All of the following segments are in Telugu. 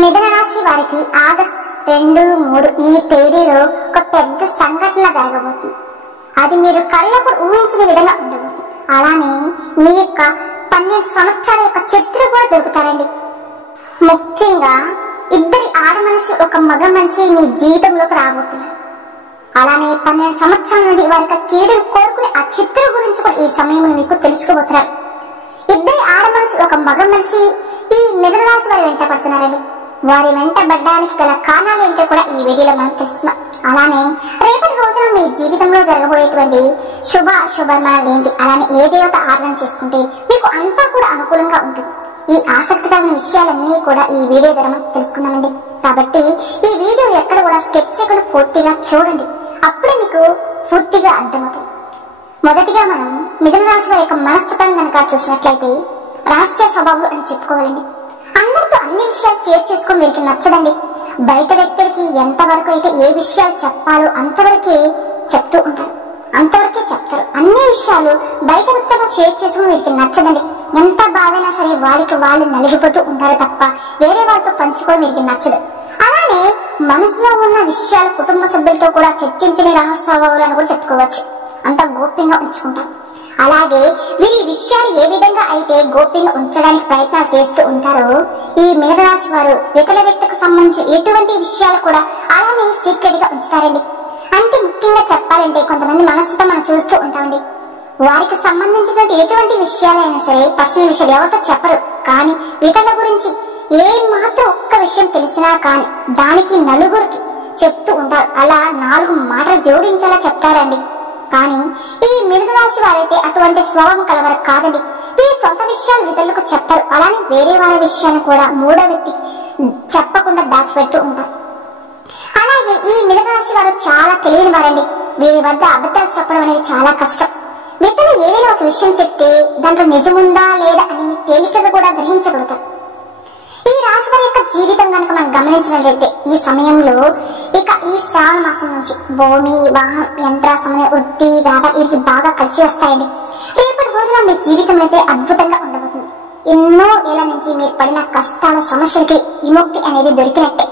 మిథున రాశి వారికి ఆగస్టు 2, 3 ఈ తేదీలో ఒక పెద్ద సంఘటన జరగబోతుంది. అది మీరు కళ్ళకు ఊహించిన విధంగా ఉండబోతుంది. అలానే మీ యొక్క 12 సంవత్సరాల యొక్క చరిత్ర కూడా దొరుకుతారండి. ముఖ్యంగా ఇద్దరి ఆడ మనిషి ఒక మగ మనిషి మీ జీవితంలోకి రాబోతున్నారు. అలానే 12 సంవత్సరాల నుండి వారి కీడు కోరుకునే ఆ చిత్ర గురించి కూడా ఈ సమయంలో మీకు తెలుసుకోబోతున్నారు. ఇద్దరి ఆడ మనిషి ఒక మగ మనిషి ఈ మిథున రాశి వారి వెంట పడుతున్నారండి. వారి వెంట పడ్డానికి గల కారణాలు ఏంటో కూడా ఈ వీడియోలో మనం తెలుసుకున్నాం. అలానే రేపటి రోజున మీ జీవితంలో జరగబోయేటువంటి శుభాశుభాలు ఏంటి, అలానే ఏ దేవత ఆరాధన చేసుకుంటే మీకు అంతా కూడా అనుకూలంగా ఉంటుంది. ఈ ఆసక్తికరమైన విషయాలన్నీ కూడా ఈ వీడియో ద్వారా మనం తెలుసుకుందామండి. కాబట్టి ఈ వీడియో ఎక్కడ కూడా స్కిప్ చేయకుండా పూర్తిగా చూడండి. అప్పుడే మీకు పూర్తిగా అర్థమవుతుంది. మొదటిగా మనం మిథున రాశి వారి యొక్క మనస్తత్వం కనుక చూసినట్లయితే రహస్య స్వభావం అని చెప్పుకోవాలండి. అందరితో అన్ని విషయాలు షేర్ చేసుకుని వీరికి నచ్చదండి. బయట వ్యక్తులకి ఎంతవరకు అయితే ఏ విషయాలు చెప్పాలో అంతవరకే చెప్తూ ఉంటారు, అంతవరకే చెప్తారు. అన్ని విషయాలు బయట వ్యక్తులతో షేర్ చేసుకుని వీరికి నచ్చదండి. ఎంత బాధైనా సరే వారికి వాళ్ళు నలిగిపోతూ ఉంటారు తప్ప వేరే వాళ్ళతో పంచుకోవడం వీరికి నచ్చదు. అలానే మనసులో ఉన్న విషయాలు కుటుంబ సభ్యులతో కూడా చర్చించని రహస్య స్వభావాలు అని కూడా చెప్పుకోవచ్చు. అంత గోప్యంగా ఉంచుకుంటారు. అలాగే వీరి విషయాలు ఏ విధంగా అయితే గోప్యంగా ఉంచడానికి ప్రయత్నాలు చేస్తూ ఉంటారో ఈ మిథున రాశి వారు ఇతర వ్యక్తికి సంబంధించి ఎటువంటి విషయాలు కూడా అలానే సీక్రెట్ గా ఉంచుతారండి. అంటే ముఖ్యంగా చెప్పాలంటే కొంతమంది మనసుతో మనం చూస్తూ ఉంటామండి. వారికి సంబంధించినటువంటి ఎటువంటి విషయాలైనా సరే పర్సనల్ విషయాలు ఎవరితో చెప్పరు, కానీ ఇతరుల గురించి ఏ మాత్రం ఒక్క విషయం తెలిసినా కానీ దానికి నలుగురికి చెప్తూ ఉంటారు. అలా 4 మాటలు జోడించేలా చెప్తారండి. కానీ ఈ మిథున రాశి వారైతే అటువంటి స్వభావం కలవారు కాదండి. ఈ సొంత విషయాలు ఇతరులకు చెప్పరు. అలానే వేరే వారి విషయాన్ని కూడా మూడో వ్యక్తికి చెప్పకుండా దాచిపెడుతూ ఉంటారు. అలాగే ఈ మిథున రాశి వారు చాలా తెలివిన వారండి. వీరి వద్ద అబద్ధాలు చెప్పడం అనేది చాలా కష్టం. మిత్రులు ఏదైనా ఒక విషయం చెప్తే దాంట్లో నిజముందా లేదా అని తేలికగా కూడా గ్రహించగలుగుతారు. ఈ రాశి వారి యొక్క జీవితం కనుక మనం గమనించినట్లయితే ఈ సమయంలో ఈ శ్రావణ మాసం నుంచి భూమి, వాహనం, యంత్ర సమయ, వృత్తి, వ్యాపారం వీరికి బాగా కలిసి వస్తాయండి. రేపటి రోజున మీ జీవితం అయితే అద్భుతంగా ఉండబోతుంది. ఎన్నో ఏళ్ల నుంచి మీరు పడిన కష్టాల సమస్యలకి విముక్తి అనేది దొరికినట్టే.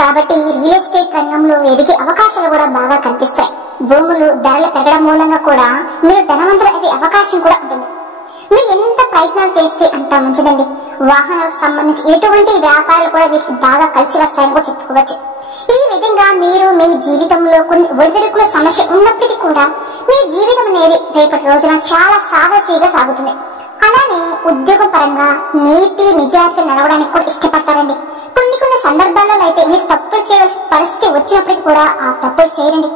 కాబట్టి రియల్ ఎస్టేట్ రంగంలో ఎదిగే అవకాశాలు కూడా బాగా కనిపిస్తాయి. భూములు ధరలు పెరగడం మూలంగా కూడా మీరు ధనవంతులు అయ్యే అవకాశం కూడా ఉంటుంది. మీరు ఎంత ప్రయత్నాలు చేస్తే అంత మంచిదండి. వాహనాలకు సంబంధించి ఎటువంటి వ్యాపారాలు కూడా వీరికి బాగా కలిసి వస్తాయని కూడా చెప్పుకోవచ్చు. ఈ విధంగా మీరు మీ జీవితంలో కొన్ని ఒడిదుడుకుల సమస్య ఉన్నప్పటికీ కూడా మీ జీవితం అనేది రేపటి రోజున చాలా సాహసీగా సాగుతుంది. అలానే ఉద్యోగం పరంగా నీతి నిజాయితీ నడవడానికి కూడా ఇష్టపడతారండి. కొన్ని సందర్భాలలో అయితే మీరు తప్పులు చేయవలసిన పరిస్థితి వచ్చినప్పటికీ కూడా ఆ తప్పులు చేయరండి.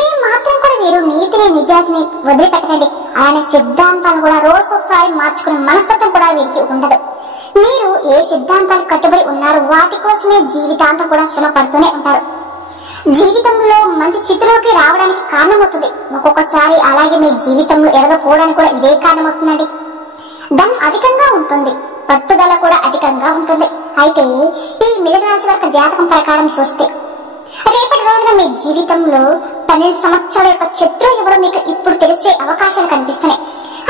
ఈ మాత్రం కూడా మీరు నీతిని నిజాయితీని వదిలిపెట్టండి. అలానే సిద్ధాంతాలు కూడా రోజుకొకసారి మార్చుకునే మనస్తత్వం కూడా వీరికి ఉండదు. మీరు ఏ సిద్ధాంతాలు కట్టుబడి ఉన్నారో వాటి కోసమే జీవితాంతం కూడా శ్రమ పడుతూనే ఉంటారు. జీవితంలో మంచి స్థితిలోకి రావడానికి కారణమవుతుంది. ఒక్కొక్కసారి అలాగే మీ జీవితంలో ఎదగపోవడానికి కూడా ఇదే కారణమవుతుందండి. ధనం అధికంగా ఉంటుంది, పట్టుదల కూడా అధికంగా ఉంటుంది. అయితే ఈ మిథున రాశి వారి జాతకం ప్రకారం చూస్తే రేపటి రోజున మీ జీవితంలో 12 సంవత్సరాల యొక్క శత్రు ఎవరో మీకు ఇప్పుడు తెలిసే అవకాశాలు కనిపిస్తున్నాయి.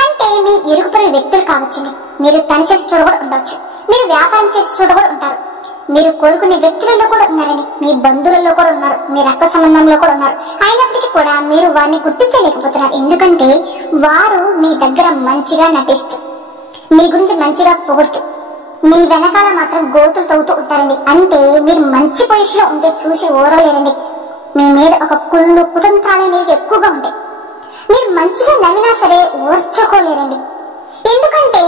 అంటే మీ ఇరుగుపొరుగు వ్యక్తులు కావచ్చండి. మీరు పని చేసే చోట కూడా ఉండవచ్చు, మీరు వ్యాపారం చేసే చోట కూడా ఉంటారు, మీరు కోరుకునే వ్యక్తులలో కూడా ఉన్నారండి, మీ బంధువులలో కూడా ఉన్నారు, మీ రక్త సంబంధంలో కూడా ఉన్నారు. అయినప్పటికీ కూడా మీరు వారిని గుర్తించలేకపోతున్నారు. ఎందుకంటే వారు మీ దగ్గర మంచిగా నటిస్తూ మీ గురించి మంచిగా పొగుడుతూ మీ వెనకాల మాత్రం గోతులు తవ్వుతూ ఉంటారండి. అంటే మీరు మంచి పొజిషన్ ఉంటే చూసి ఓరలేరండి. మీ మీద ఒక కుళ్ళు కుతంత్రాలు అనేవి ఎక్కువగా ఉంటాయి. మీరు మంచిగా నవ్వినా సరే ఓర్చుకోలేరండి. ఎందుకంటే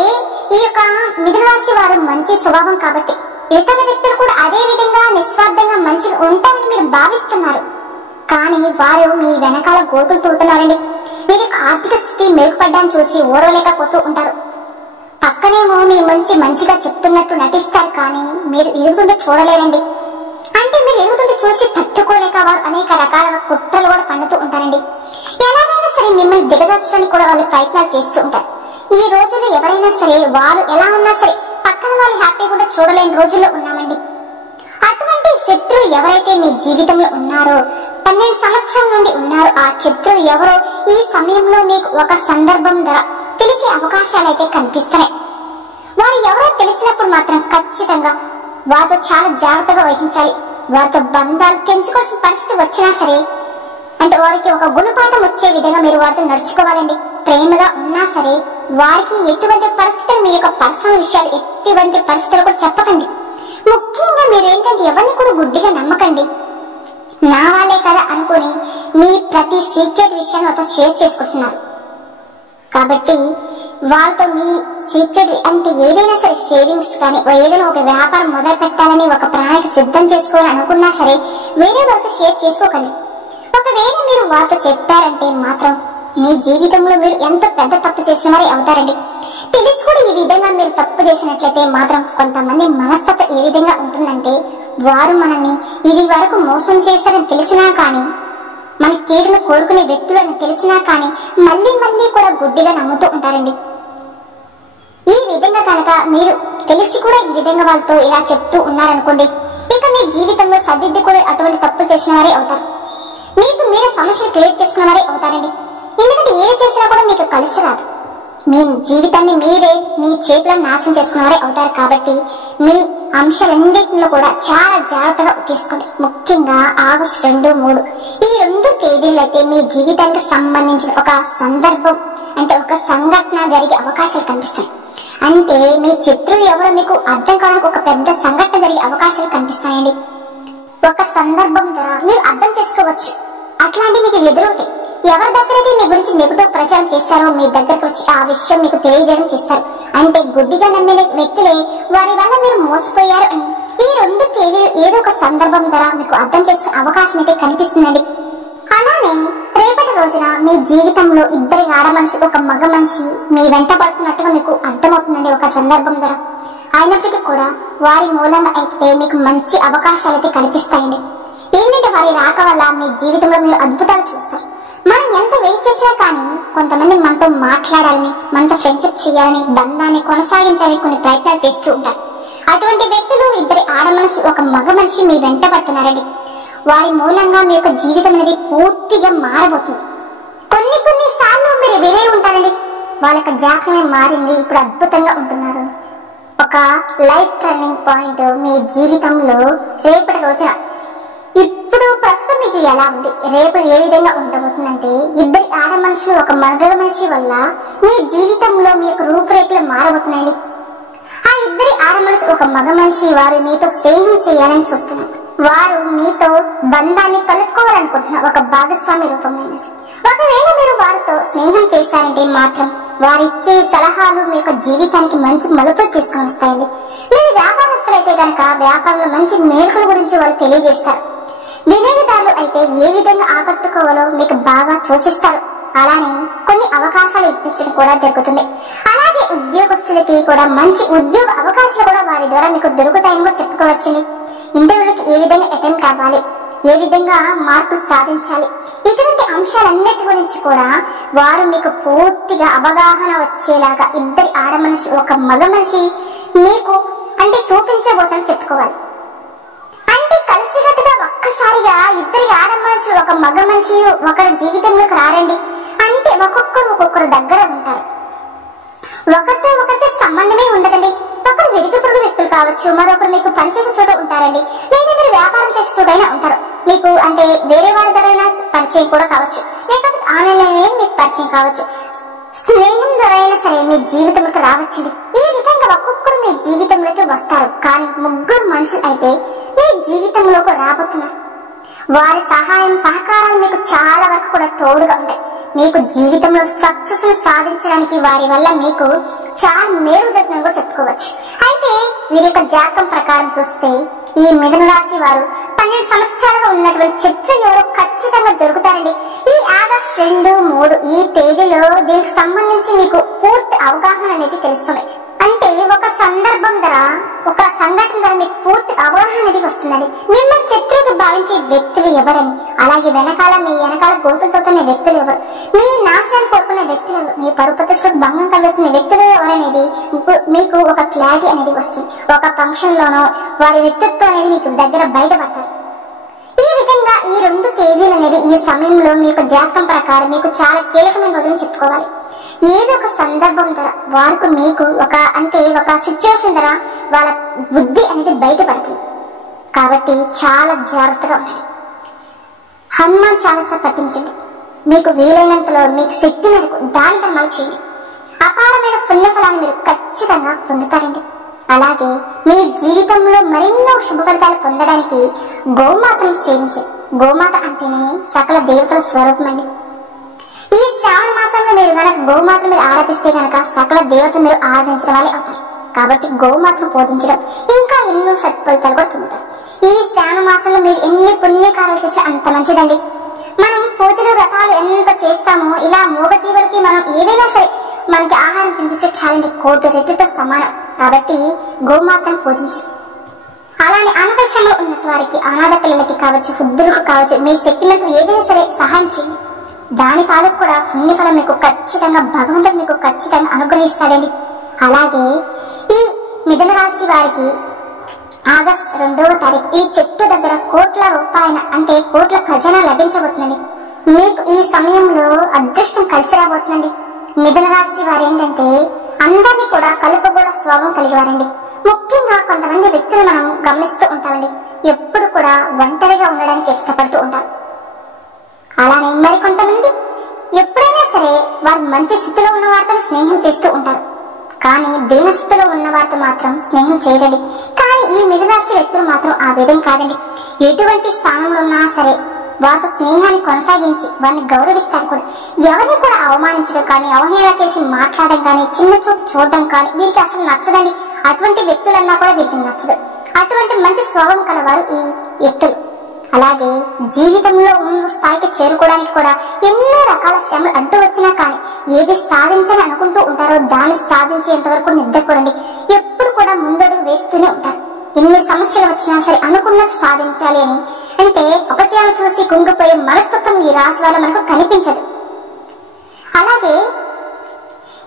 ఈ యొక్క మిథున రాశి వారు మంచి స్వభావం కాబట్టి ఇతర వ్యక్తులు కూడా అదే విధంగా నిస్వార్థంగా మంచిగా ఉంటారని మీరు భావిస్తున్నారు. కానీ వారు మీ వెనకాల గోతులు తవ్వుతున్నారండి. మీరు ఆర్థిక స్థితి మెరుగుపడ్డాన్ని చూసి ఓరలేకపోతూ ఉంటారు. పక్కనేమో మీ మంచిగా చెప్తున్నట్టు నటిస్తారు, కానీ మీరు ఎదుగుతుంటే చూడలేరండి. అంటే మీరు ఎదుగుతుంటే చూసి తట్టుకోలేక వారు అనేక రకాల కుట్రలు కూడా పన్నుతూ ఉంటారండి. ఎలాగైనా సరే మిమ్మల్ని దిగజార్చడానికి కూడా వాళ్ళు ప్రయత్నాలు చేస్తూ ఉంటారు. ఈ రోజుల్లో ఎవరైనా సరే వారు ఎలా ఉన్నా సరే పక్కన వాళ్ళు హ్యాపీగా కూడా చూడలేని రోజుల్లో ఉన్నామండి. అటువంటి శత్రువు ఎవరైతే మీ జీవితంలో ఉన్నారో 12 సంవత్సరాల నుండి ఉన్నారో ఆ శత్రువు ఎవరో ఈ సమయంలో మీకు ఒక సందర్భం ద్వారా తెలిసే అవకాశాలు అయితే కనిపిస్తున్నాయి. వారు ఎవరో తెలిసినప్పుడు మాత్రం ఖచ్చితంగా వారితో చాలా జాగ్రత్తగా వహించాలి. వారితో బంధాలు తెంచుకోవాల్సిన పరిస్థితి వచ్చినా సరే అంటే వారికి ఒక గుణపాఠం వచ్చే విధంగా మీరు వారితో నడుచుకోవాలండి. ప్రేమగా ఉన్నా సరే వారికి ఎటువంటి పరిస్థితులు మీ యొక్క పర్సనల్ విషయాలు ఎటువంటి పరిస్థితులు కూడా చెప్పకండి. ముఖ్యంగా మీరు ఏంటంటే ఎవరిని కూడా గుడ్డిగా నమ్మకండి. నా వాళ్ళే కదా అనుకుని మీ ప్రతి సీక్రెట్ విషయాన్ని వాళ్ళతో షేర్ చేసుకుంటున్నారు కాబట్టి వాళ్ళతో మీ సీక్రెట్ అంటే ఏదైనా సరే సేవింగ్స్ కానీ ఏదైనా ఒక వ్యాపారం మొదలు పెట్టాలని ఒక ప్రణాళిక సిద్ధం చేసుకోవాలని అనుకున్నా సరే వేరే వాళ్ళకి షేర్ చేసుకోకండి. ఒకవేళ మీరు వారితో చెప్పారంటే మాత్రం మీ జీవితంలో మీరు ఎంతో పెద్ద తప్పు చేసిన వారే అవుతారండి. తెలిసి కూడా ఈ విధంగా మీరు తప్పు చేసినట్లయితే మాత్రం కొంతమంది మనస్తత్వం ఏ విధంగా ఉంటుందంటే వారు మనల్ని ఇది వరకు మోసం చేశారని తెలిసినా కానీ మన కీడును కోరుకునే వ్యక్తులను తెలిసినా కానీ మళ్ళీ మళ్ళీ కూడా గుడ్డిగా నమ్ముతూ ఉంటారండి. ఈ విధంగా కనుక మీరు తెలిసి కూడా ఈ విధంగా వాళ్ళతో ఇలా చెప్తూ ఉన్నారనుకోండి, ఇక మీ జీవితంలో సర్దిద్దుకుని అటువంటి తప్పులు చేసిన వారే అవుతారు. మీకు మీరే సమస్యలు క్రియేట్ చేసుకున్న వారే అవుతారండి. ఎందుకంటే ఏది చేసినా కూడా మీకు కలిసి రాదు. మీ జీవితాన్ని మీరే మీ చేతిలో నాశనం చేసుకున్నవారే అవుతారు. కాబట్టి మీ అంశాలన్నింటిలో కూడా చాలా జాగ్రత్తగా తీసుకోండి. ముఖ్యంగా ఆగస్టు 2, 3 ఈ 2 తేదీల్లో అయితే మీ జీవితానికి సంబంధించిన ఒక సందర్భం అంటే ఒక సంఘటన జరిగే అవకాశాలు కనిపిస్తాయి. అంటే మీ శత్రువు ఎవరో మీకు అర్థం కావడానికి ఒక పెద్ద సంఘటన జరిగే అవకాశాలు కనిపిస్తాయండి. ఒక సందర్భం ద్వారా మీరు అర్థం చేసుకోవచ్చు. అట్లాంటివి మీకు ఎదురవుతాయి. ఎవరి దగ్గరైతే మీ గురించి నెగటివ్ ప్రచారం చేస్తారో మీ దగ్గరకు వచ్చి ఆ విషయం మీకు తెలియజేయడం చేస్తారు. అంటే గుడ్డిగా నమ్మిన వ్యక్తులే వారి వల్ల మీరు మోసపోయారు అని ఈ 2 తేదీలు ఏదో ఒక సందర్భం ద్వారా మీకు అర్థం చేసుకునే అవకాశం అయితే కనిపిస్తుందండి. అలానే రేపటి రోజున మీ జీవితంలో ఇద్దరి ఆడ మనిషి ఒక మగ మనిషి మీ వెంట పడుతున్నట్టుగా మీకు అర్థమవుతుందండి ఒక సందర్భం ద్వారా. అయినప్పటికీ కూడా వారి మూలంగా అయితే మీకు మంచి అవకాశాలు అయితే కనిపిస్తాయండి. ఏంటంటే వారి రాక వల్ల మీ జీవితంలో మీరు అద్భుతాలు చూస్తారు. మనం ఎంత వెయిట్ చేసినా కానీ కొంతమంది మనతో మాట్లాడాలని మనతో ఫ్రెండ్షిప్ చేయాలని బంధాన్ని కొనసాగించాలని కొన్ని ప్రయత్నాలు చేస్తూ ఉంటారు. అటువంటి వ్యక్తులు ఇద్దరి ఆడ మనిషి ఒక మగ మనిషి మీ వెంట పడుతున్నారండి. వారి మూలంగా మీ యొక్క జీవితం అనేది పూర్తిగా మారబోతుంది. కొన్ని సార్లు మీరు వినే ఉంటారండి వాళ్ళ యొక్క జాతకమే మారింది, ఇప్పుడు అద్భుతంగా ఉంటున్నారు. ఒక లైఫ్ టర్నింగ్ పాయింట్ మీ జీవితంలో రేపటి రోజున ఇప్పుడు ప్రస్తుతం మీకు ఎలా ఉంది, రేపు ఏ విధంగా ఉండబోతుందంటే ఇద్దరి ఆడ మనుషులు ఒక మగ మనిషి వల్ల మీ జీవితంలో మీ యొక్క రూపురేఖలు మారబోతున్నాయండి. ఆ ఇద్దరి ఆడ మనిషి ఒక మగ మనిషి వారు మీతో స్నేహం చేయాలని చూస్తున్నారు. వారు మీతో బంధాన్ని కలుపుకోవాలనుకుంటున్నారు ఒక భాగస్వామి రూపంలో. ఒకవేళ మీరు వారితో స్నేహం చేశారంటే మాత్రం వారిచ్చే సలహాలు మీ యొక్క జీవితానికి మంచి మలుపులు తీసుకొని వస్తాయండి. మీరు వ్యాపారస్తులైతే కనుక వ్యాపారంలో మంచి మేలుకల గురించి వాళ్ళు తెలియజేస్తారు. వినియోగదారులు అయితే ఏ విధంగా ఆకట్టుకోవాలో మీకు బాగా సూచిస్తారు. అలానే కొన్ని అవకాశాలు ఇప్పించడం కూడా జరుగుతుంది. అలాగే ఉద్యోగస్తులకి కూడా మంచి ఉద్యోగ అవకాశాలు కూడా వారి ద్వారా మీకు దొరుకుతాయని కూడా చెప్పుకోవచ్చండి. ఇంటర్వ్యూలకి ఏ విధంగా అటెంప్ట్ అవ్వాలి, ఏ విధంగా మార్పులు సాధించాలి, ఇటువంటి అంశాలన్నిటి గురించి కూడా వారు మీకు పూర్తిగా అవగాహన వచ్చేలాగా ఇద్దరి ఆడ మనిషి ఒక మగ మనిషి మీకు అంటే చూపించబోతానని చెప్పుకోవాలి. అంటే కలిసికట్టుగా ఒక్కసారిగా ఇద్దరి ఆడ మనుషులు ఒక మగ మనిషి ఒకరి జీవితంలోకి రారండి. అంటే ఒక్కొక్కరు దగ్గర ఉంటారు. ఒకరితో ఒకరికి సంబంధమే ఉండదండి. ఒకరు విరుగు పొరుగు వ్యక్తులు కావచ్చు, మరొకరు మీకు పనిచేసే చోట ఉంటారండి, లేదా మీరు వ్యాపారం చేసే చోటైనా ఉంటారు. మీకు అంటే వేరే వారి ద్వారా పరిచయం కూడా కావచ్చు, లేకపోతే ఆన్లైన్లో మీకు పరిచయం కావచ్చు. స్నేహం ద్వారా అయినా సరే మీ జీవితంలోకి రావచ్చండి. ఈ విధంగా ఒక్కొక్కరు మీ జీవితంలోకి వస్తారు. కానీ 3 మనుషులు అయితే మీ జీవితంలోకి రాబోతున్నారు. వారి సహాయం సహకారాలు మీకు చాలా వరకు కూడా తోడుగా ఉంటాయి. మీకు జీవితంలో సక్సెస్ సాధించడానికి వారి వల్ల మీకు చాలా మేలు జరుగుతుందని కూడా చెప్పుకోవచ్చు. అయితే వీరి యొక్క జాతకం ప్రకారం చూస్తే ఈ మిథున రాశి వారు 12 సంవత్సరాలుగా ఉన్నటువంటి శత్రువు ఎవరో ఖచ్చితంగా దొరుకుతారండి. ఈ ఆగస్టు 2, 3 ఈ తేదీలో దీనికి సంబంధించి మీకు పూర్తి అవగాహన అనేది తెలుస్తుంది. అంటే ఒక సందర్భం ద్వారా ఒక సంఘటన ద్వారా మీకు పూర్తి అవగాహన అనేది వస్తుందండి. మిమ్మల్ని శత్రువుగా భావించే వ్యక్తులు ఎవరని, అలాగే మీ వెనకాల గోతులతోనే వ్యక్తులు ఎవరు, మీ నాశనం కోరుకునే వ్యక్తులు ఎవరు, మీ పరువు ప్రతిష్టకు భంగం కలిగిస్తున్న వ్యక్తులు ఎవరనేది మీకు ఒక క్లారిటీ అనేది వస్తుంది. ఒక ఫంక్షన్ లోనో వారి వ్యక్తిత్వం అనేది మీకు దగ్గర బయటపడతారు. ఈ విధంగా ఈ 2 తేదీలు అనేది ఈ సమయంలో మీ యొక్క జాతకం ప్రకారం మీకు చాలా కీలకమైన రోజులు చెప్పుకోవాలి. ఏదో ఒక సందర్భం ద్వారా వారికి మీకు ఒక సిచ్యువేషన్ ద్వారా వాళ్ళ బుద్ధి అనేది బయటపడుతుంది. కాబట్టి చాలా జాగ్రత్తగా ఉండండి. హనుమాన్ చాలీసా పఠించండి. మీకు వీలైనంతలో మీకు శక్తి మేరకు దాని ధర్మాలు చేయండి. అపారమైన పుణ్యఫలాన్ని మీరు ఖచ్చితంగా పొందుతారండి. అలాగే మీ జీవితంలో మరెన్నో శుభ ఫలితాలు పొందడానికి గోమాతను సేవించండి. గోమాత అంటేనే సకల దేవతల స్వరూపం అండి. ఈ శ్రావణ మాసంలో మీరు గనక గోమాతను మీరు ఆరాధిస్తే గనక సకల దేవతలు మీరు ఆరాధించడం వల్లే అవుతారు. కాబట్టి గోమాతను పూజించడం ఇంకా ఎన్నో సత్ఫలితాలు కూడా పొందుతారు. ఈ శ్రావణ మాసంలో మీరు ఎన్ని పుణ్యకార్యాలు చేస్తే అంత మంచిదండి. మనం పూజలు వ్రతాలు ఎంత చేస్తామో ఇలా మూగజీవులకి మనం ఏదైనా సరే మనకి ఆహారం తినిపిస్తే చాలండి, 1,000,000 రెట్లతో సమానం. కాబట్టి గోమాతను పూజించండి. అలానే అనాథాశ్రమంలో ఉన్నట్టు వారికి, అనాథ పిల్లలకి కావచ్చు, వృద్ధులకు కావచ్చు, మీ శక్తి మేరకు ఏదైనా సరే సహాయం చేయండి. దాని తాలూకు కూడా పుణ్యఫలం మీకు ఖచ్చితంగా భగవంతుడు మీకు ఖచ్చితంగా అనుగ్రహిస్తాడండి. అలాగే ఈ మిథున రాశి వారికి ఆగస్టు 2వ తారీఖు ఈ చెట్టు దగ్గర కోట్ల రూపాయల అంటే కోట్ల ఖజానా లభించబోతుందండి. మీకు ఈ సమయంలో అదృష్టం కలిసి రాబోతుందండి. మిథున రాశి వారు ఏంటంటే అందరినీ కూడా కలుపుగోల స్వభావం కలిగివారండి. ముఖ్యంగా కొంతమంది వ్యక్తులు మనం గమనిస్తూ ఉంటామండి, ఎప్పుడు కూడా ఒంటరిగా ఉండడానికి ఇష్టపడుతూ ఉంటారు. అలానే మరి కొంతమంది ఎప్పుడైనా సరే వారు మంచి స్థితిలో ఉన్న వారితో స్నేహం చేస్తూ ఉంటారు, కానీ దీన స్థితిలో ఉన్న వారితో మాత్రం స్నేహం చేయరండి. కానీ ఈ మిథున రాశి వ్యక్తులు మాత్రం ఆ విధంగా కాదండి. ఎటువంటి స్థానంలో ఉన్నా సరే వారితో స్నేహాన్ని కొనసాగించి వారిని గౌరవిస్తారు కూడా. ఎవరిని కూడా అవమానించడం కానీ, అవహేళన చేసి మాట్లాడడం కానీ, చిన్న చూపు చూడడం కానీ వీరికి అసలు నచ్చదండి. అటువంటి వ్యక్తులన్నా కూడా వీరికి నచ్చదు. అటువంటి మంచి స్వభావం కలవారు ఈ వ్యక్తులు. అలాగే జీవితంలో ఉన్న స్థాయికి చేరుకోవడానికి కూడా ఎన్నో రకాల శ్రమలు అడ్డు వచ్చినా కానీ ఏది సాధించాలని అనుకుంటూ ఉంటారో దాన్ని సాధించేంత వరకు నిద్రపోరండి. ఎప్పుడు కూడా ముందడుగు వేస్తూనే ఉంటారు. ఎన్ని సమస్యలు వచ్చినా సరే అనుకున్నది సాధించాలి అని అంటే అపజయాలు చూసి కుంగిపోయే మనస్తత్వం ఈ రాశి వల్ల మనకు కనిపించదు. అలాగే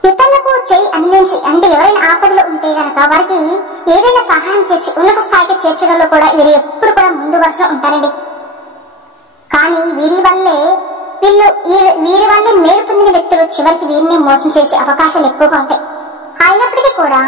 ఇతరులకు చేయి అందించి అంటే ఎవరైనా ఆపదలో ఉంటే గనక వారికి ఏదైనా సహాయం చేసి ఉన్నత స్థాయికి చేర్చడంలో కూడా వీరు ఎప్పుడు కూడా ముందు వరుసలో ఉంటారండి. కానీ వీరి వల్లే మేలు పొందిన వ్యక్తులు చివరికి వీరిని మోసం చేసే అవకాశాలు ఎక్కువగా ఉంటాయి. అయినప్పటికీ కూడా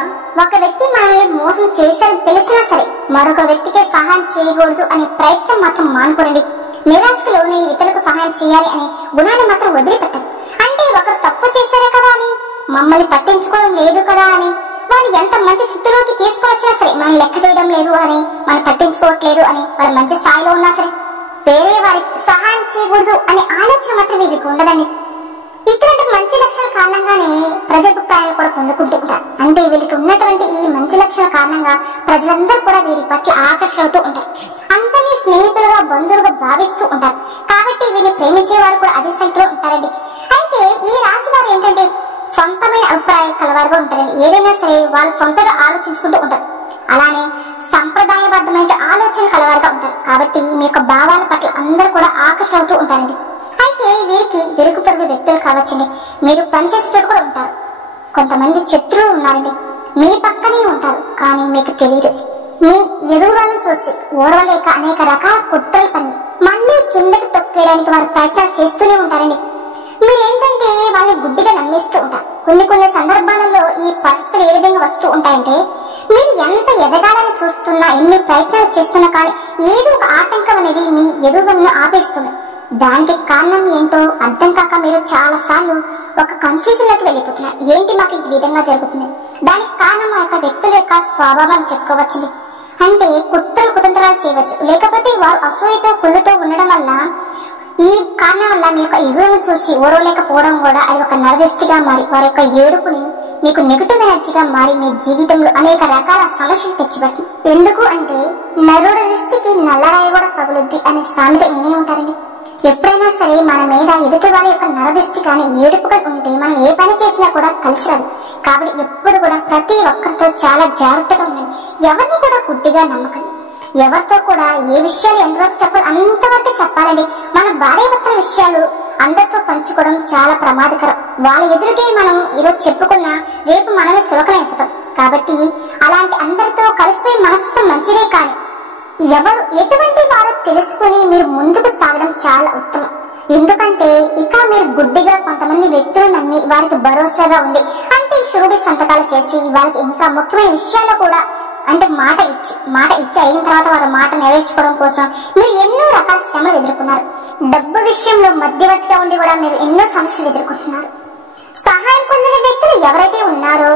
ఒక వ్యక్తి మనల్ని మోసం చేశారని తెలిసినా సరే మరొక వ్యక్తికి సహాయం చేయకూడదు అనే ప్రయత్నం మాత్రం మానుకోరండి. నిరాశకు లోనే ఇతరులకు సహాయం చేయాలి అనే గుణాన్ని మాత్రం వదిలిపెట్టరు. అంటే ఒకరు తప్పు చేశారే కదా అని మమ్మల్ని పట్టించుకోవడం లేదు కదా అని వారిని ఎంత మంచి స్థితిలోకి తీసుకువచ్చినా సరే మనం లెక్క చేయడం లేదు అని మనం పట్టించుకోవట్లేదు అని వారు మంచి స్థాయిలో ఉన్నా సరే వేరే వారికి సహాయం చేయకూడదు అనే ఆలోచన మాత్రం వీరికి ఉండదండి. ఇటువంటి మంచి లక్షణాల కారణంగానే ప్రజాభిప్రాయాలు కూడా పొందుకుంటూ ఉంటారు. అంటే వీరికి ఉన్నటువంటి ఈ మంచి లక్షణాల కారణంగా ప్రజలందరూ కూడా వీరి పట్ల ఆకర్షణవుతూ ఉంటారు. అందరినీ స్నేహితులుగా బంధువులుగా భావిస్తూ ఉంటారు. కాబట్టి వీరిని ప్రేమించే వారు కూడా అదే సంఖ్యలో ఉంటారండి. అయితే ఈ రాశి వారు ఏంటంటే సొంతమైన అభిప్రాయాలు కలవారుగా ఉంటారండి. ఏదైనా సరే వాళ్ళు సొంతగా ఆలోచించుకుంటూ ఉంటారు. అలానే సంప్రదాయబద్ధమైన ఆలోచన కలవారుగా ఉంటారు. కాబట్టి మీ యొక్క భావాల పట్ల అందరూ కూడా ఆకర్షణవుతూ ఉంటారండి. అయితే వీరికి వెరుగు పొరుగు వ్యక్తులు కావచ్చండి. మీరు పనిచేసేటోడు కూడా ఉంటారు. కొంతమంది శత్రువులు ఉన్నారండి, మీ పక్కనే ఉంటారు కానీ మీకు తెలియదు. మీ ఎదుగుదలను చూసి ఓర్వలేక అనేక రకాల కుట్రలు పని మళ్ళీ కిందకి తొక్కేయడానికి వారు ప్రయత్నాలు చేస్తూనే ఉంటారండి. మీరేంటంటే వాళ్ళని గుడ్డిగా నమ్మేస్తూ ఉంటారు. కొన్ని సందర్భాలలో ఈ పరిస్థితులు ఏ విధంగా వస్తూ ఉంటాయంటే మీరు ఎంత ఎదగాలని చూస్తున్నా ఎన్ని ప్రయత్నాలు చేస్తున్నా కానీ ఏదో ఒక ఆటంకం అనేది మీ ఎదుగుదలను ఆపేస్తుంది. దానికి కారణం ఏంటో అర్థం కాక మీరు చాలా సార్లు ఒక కన్ఫ్యూజన్ లోకి వెళ్ళిపోతున్నారు. ఏంటి మాకు ఈ విధంగా జరుగుతుంది? దానికి కారణం ఆ యొక్క వ్యక్తుల యొక్క స్వభావం చెప్పుకోవచ్చు. అంటే కుట్రలు కుతంత్రాలు చేయవచ్చు, లేకపోతే వారు అసూయతో కుళ్ళుతో ఉండడం వల్ల ఈ కారణం వల్ల మీ యొక్క ఎదుగుదలను చూసి ఓరవలేకపోవడం కూడా అది ఒక నరదృష్టిగా మారి వారి యొక్క ఏడుపుని మీకు నెగటివ్ ఎనర్జీగా మారి మీ జీవితంలో అనేక రకాల సమస్యలు తెచ్చిపెడుతుంది. ఎందుకు అంటే నరుడి దృష్టికి నల్లరాయి కూడా పగులుద్ది అనే సామెత వినే ఉంటారండి. ఎప్పుడైనా సరే మన మీద ఎదుటి వారి యొక్క నరదృష్టి కానీ ఏడుపుగా ఉంటే మనం ఏ పని చేసినా కూడా కలిసి రాదు. కాబట్టి ఎప్పుడు కూడా ప్రతి ఒక్కరితో చాలా జాగ్రత్తగా ఉండండి. ఎవరిని కూడా గుడ్డిగా నమ్మకండి. ఎవరితో కూడా ఏ విషయాలు ఎంతవరకు చెప్పాలి అంతవరకు చెప్పాలండి. మన భార్యాభర్తల విషయాలు అందరితో పంచుకోవడం చాలా ప్రమాదకరం. వాళ్ళ ఎదురుగే మనం ఈరోజు చెప్పుకున్నా రేపు మనమే చులకనైపోతాం. కాబట్టి అలాంటి అందరితో కలిసిపోయి మనసుతో మంచిదే, కానీ ఎవరు ఎటువంటి వారో తెలుసుకుని మీరు ముందుకు సాగడం చాలా ఉత్తమం. ఎందుకంటే ఇక మీరు గుడ్డిగా కొంతమంది వ్యక్తులు నమ్మి వారికి భరోసాగా ఉండి అంటే షురుడి సంతకాలు చేసి వారికి ఇంకా ముఖ్యమైన విషయాల్లో కూడా అంటే మాట ఇచ్చి అయిన తర్వాత వారి మాట నెరవేర్చుకోవడం కోసం మీరు ఎన్నో రకాల శ్రమలు ఎదుర్కొన్నారు. డబ్బు విషయంలో మధ్యవర్తిగా ఉండి కూడా మీరు ఎన్నో సమస్యలు ఎదుర్కొంటున్నారు. సహాయం పొందిన వ్యక్తులు ఎవరైతే ఉన్నారో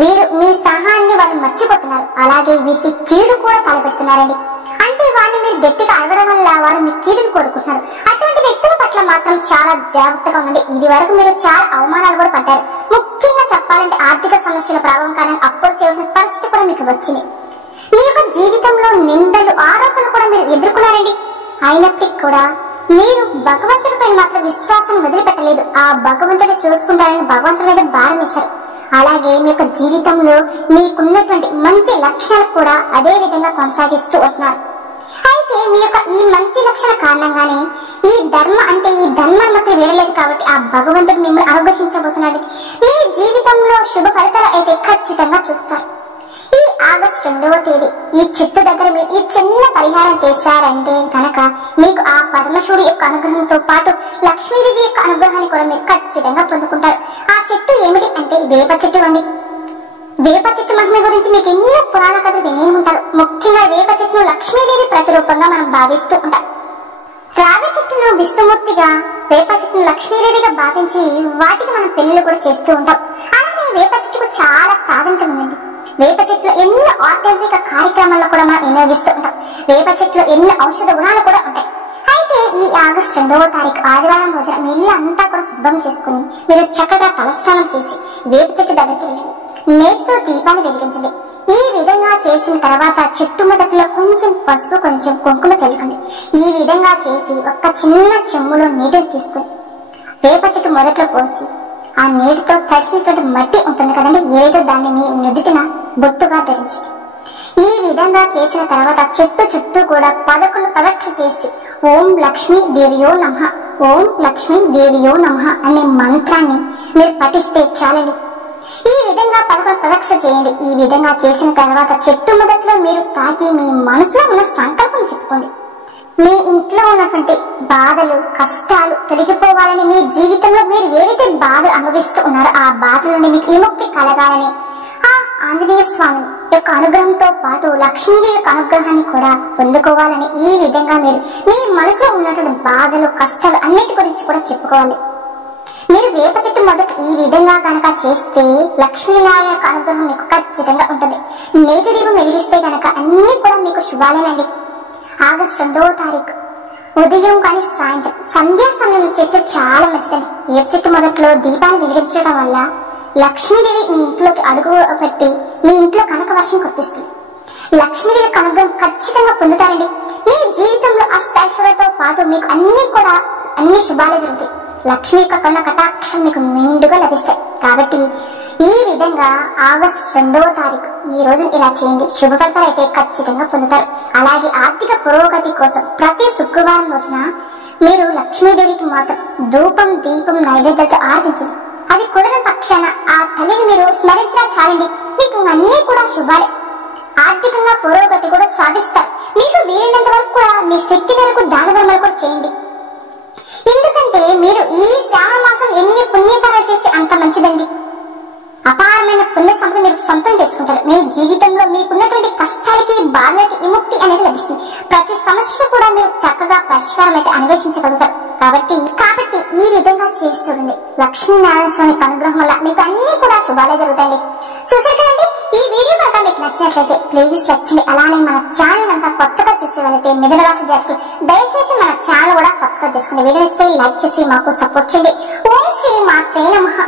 వీరు మీ సహాయాన్ని వాళ్ళు మర్చిపోతున్నారు. అలాగే వీరికి కీడు కూడా తలపెడుతున్నారండి. అంటే వారిని మీరు గట్టిగా అడగడం వల్ల వారు మీ కీడును కోరుకుంటున్నారు. అటువంటి వ్యక్తుల పట్ల మాత్రం చాలా జాగ్రత్తగా ఉండండి. ఇది వరకు మీరు చాలా అవమానాలు కూడా పడ్డారు. ముఖ్యంగా చెప్పాలంటే ఆర్థిక సమస్యల ప్రభావం కారణంగా అప్పులు చేయాల్సిన పరిస్థితి కూడా మీకు వచ్చింది. మీ యొక్క జీవితంలో నిందలు ఆరోపణలు కూడా మీరు ఎదుర్కొన్నారండి. అయినప్పటికీ కూడా మీరు భగవంతుడిపై మాత్రం విశ్వాసం వదిలిపెట్టలేదు. ఆ భగవంతుడు చూసుకుంటారని భగవంతుడి మీద భారం వేశారు. అలాగే మీ యొక్క జీవితంలో మీకున్నటువంటి మంచి లక్షణాలు కూడా అదే విధంగా కొనసాగిస్తూ వస్తున్నారు. అయితే మీ యొక్క ఈ మంచి లక్షణ కారణంగానే ఈ ధర్మం మాత్రం వేరలేదు కాబట్టి ఆ భగవంతుడు మిమ్మల్ని అనుగ్రహించబోతున్నాడు. మీ జీవితంలో శుభ ఫలితాలు అయితే ఖచ్చితంగా చూస్తారు. ఈ ఆగస్టు 2వ తేదీ ఈ చెట్టు దగ్గర మీరు ఈ చిన్న పరిహారం చేశారంటే కనుక మీకు ఆ పరమశివుడి యొక్క అనుగ్రహంతో పాటు లక్ష్మీదేవి యొక్క అనుగ్రహాన్ని కూడా మీరు ఖచ్చితంగా పొందుకుంటారు. ఆ చెట్టు ఏమిటి అంటే వేప చెట్టు అండి. వేప చెట్టు మహిమ గురించి మీకు ఎన్నో పురాణ కథలు వినే ఉంటారు. ముఖ్యంగా వేప చెట్టును లక్ష్మీదేవి ప్రతిరూపంగా మనం భావిస్తూ ఉంటాం. రావి చెట్టును విష్ణుమూర్తిగా, వేప చెట్టును లక్ష్మీదేవిగా భావించి వాటికి మనం పెళ్లిళ్ళు కూడా చేస్తూ ఉంటాం. అలానే వేప చెట్టుకు చాలా ప్రాధాన్యత ఉందండి. వేప చెట్టులో ఎన్నో ఆధ్యాత్మిక కార్యక్రమాల్లో కూడా మనం వినియోగిస్తూ ఉంటాం. వేప చెట్టులో ఎన్నో ఔషధ గుణాలు కూడా ఉంటాయి. అయితే ఈ ఆగస్టు 2వ తారీఖు ఆదివారం రోజున మీ ఇల్లు అంతా కూడా శుభ్రం చేసుకుని మీరు చక్కగా తలస్నానం చేసి వేప చెట్టు దగ్గరికి వెళ్ళండి. నేతితో దీపాన్ని వెలిగించండి. ఈ విధంగా చేసిన తర్వాత చెట్టు మొదట్లో కొంచెం పసుపు కొంచెం కుంకుమ చల్లుకోండి. ఈ విధంగా చేసి ఒక చిన్న చెమ్ములో నీటిని తీసుకుని వేప చెట్టు మొదట్లో పోసి ఆ నీటితో తడిసినటువంటి మట్టి ఉంటుంది కదండి, ఏదో దాన్ని మీ నుదుటిన బొట్టుగా ధరించండి. ఈ విధంగా చేసిన తర్వాత చెట్టు చుట్టూ కూడా 11 ప్రదక్షిణ చేసి ఓం లక్ష్మీ దేవియో నమః, ఓం లక్ష్మీ దేవియో నమః అనే మంత్రాన్ని మీరు పఠిస్తే చాలండి. ఈ విధంగా 11 ప్రదక్షిణ చేయండి. ఈ విధంగా చేసిన తర్వాత చెట్టు మొదట్లో మీరు తాకి మీ మనసులో ఉన్న సంకల్పం చెప్పుకోండి. మీ ఇంట్లో ఉన్నటువంటి బాధలు కష్టాలు తొలగిపోవాలని, మీ జీవితంలో మీరు ఏదైతే బాధలు అనుభవిస్తూ ఉన్నారో ఆ బాధల నుండి మీకు విముక్తి కలగాలని ఆ ఆంజనేయ స్వామి యొక్క అనుగ్రహంతో పాటు లక్ష్మీదేవి యొక్క అనుగ్రహాన్ని కూడా పొందుకోవాలని ఈ విధంగా మీరు మీ మనసులో ఉన్నటువంటి బాధలు కష్టాలు అన్నిటి గురించి కూడా చెప్పుకోవాలి. మీరు వేప చెట్టు మొదట ఈ విధంగా కనుక చేస్తే లక్ష్మీనారాయణ యొక్క అనుగ్రహం మీకు ఖచ్చితంగా ఉంటుంది. నేతి దీపం వెలిగిస్తే కనుక అన్ని కూడా మీకు శుభాలేనండి. ఆగస్టు 2వ తారీఖు ఉదయం కానీ సాయంత్రం సంధ్యా సమయం చేస్తే చాలా మంచిదండి. వేప చెట్టు మొదట్లో దీపాన్ని వెలిగించడం వల్ల లక్ష్మీదేవి మీ ఇంట్లోకి అడుగు పెట్టి మీ ఇంట్లో కనక వర్షం కురిపిస్తుంది. లక్ష్మీదేవి అనుగ్రహం ఖచ్చితంగా పొందుతారండి. మీ జీవితంలో అష్టైశ్వర్యంతో పాటు మీకు అన్ని శుభాలే జరుగుతాయి. లక్ష్మి యొక్క కన్న కటాక్షం మీకు మెండుగా లభిస్తాయి. కాబట్టి ఈ విధంగా ఆగస్టు 2వ తారీఖు ఈ రోజు ఇలా చేయండి. శుభ ఫలితాలు అయితే ఖచ్చితంగా పొందుతారు. అలాగే ఆర్థిక పురోగతి కోసం ప్రతి శుక్రవారం రోజున మీరు లక్ష్మీదేవికి మాత్రం ధూపం దీపం నైవేద్యాలతో ఆరాధించండి. అది కుదరని పక్షాన ఆ తల్లిని మీరు స్మరించినా చాలండి. మీకు అన్ని కూడా శుభాలే. ఆర్థికంగా పురోగతి కూడా సాధిస్తారు. మీకు వీలైనంత వరకు కూడా మీ శక్తి మేరకు దాన ధర్మాలు కూడా చేయండి. ఎందుకంటే మీరు ఈ శ్రావణ మాసం ఎన్ని పుణ్యకారాలు చేస్తే అంత మంచిదండి. అపారమైన పుణ్య సంపద మీరు సొంతం చేసుకుంటారు. మీ జీవితంలో మీకున్నటువంటి కష్టాలకి బాధలకి విముక్తి అనేది లభిస్తుంది. ప్రతి సమస్యకు కూడా మీరు చక్కగా పరిష్కారం అయితే అన్వేషించగలుగుతారు. కాబట్టి ఈ విధంగా చేసి చూడండి. లక్ష్మీనారాయణ స్వామి అనుగ్రహం వల్ల మీకు అన్ని కూడా శుభాలే జరుగుతాయండి. చూసారు కదండి. ఈ వీడియో కనుక మీకు నచ్చినట్లయితే ప్లీజ్ నచ్చండి. అలానే మన ఛానల్ కనుక కొత్తగా చూసే వాళ్ళైతే మిథున రాశి జాతకులు దయచేసి మన ఛానల్ కూడా సబ్స్క్రైబ్ చేసుకోండి. వీడియో నచ్చితే లైక్ చేసి మాకు సపోర్ట్ చేయండి. ఓం శ్రీ మాత్రే నమః.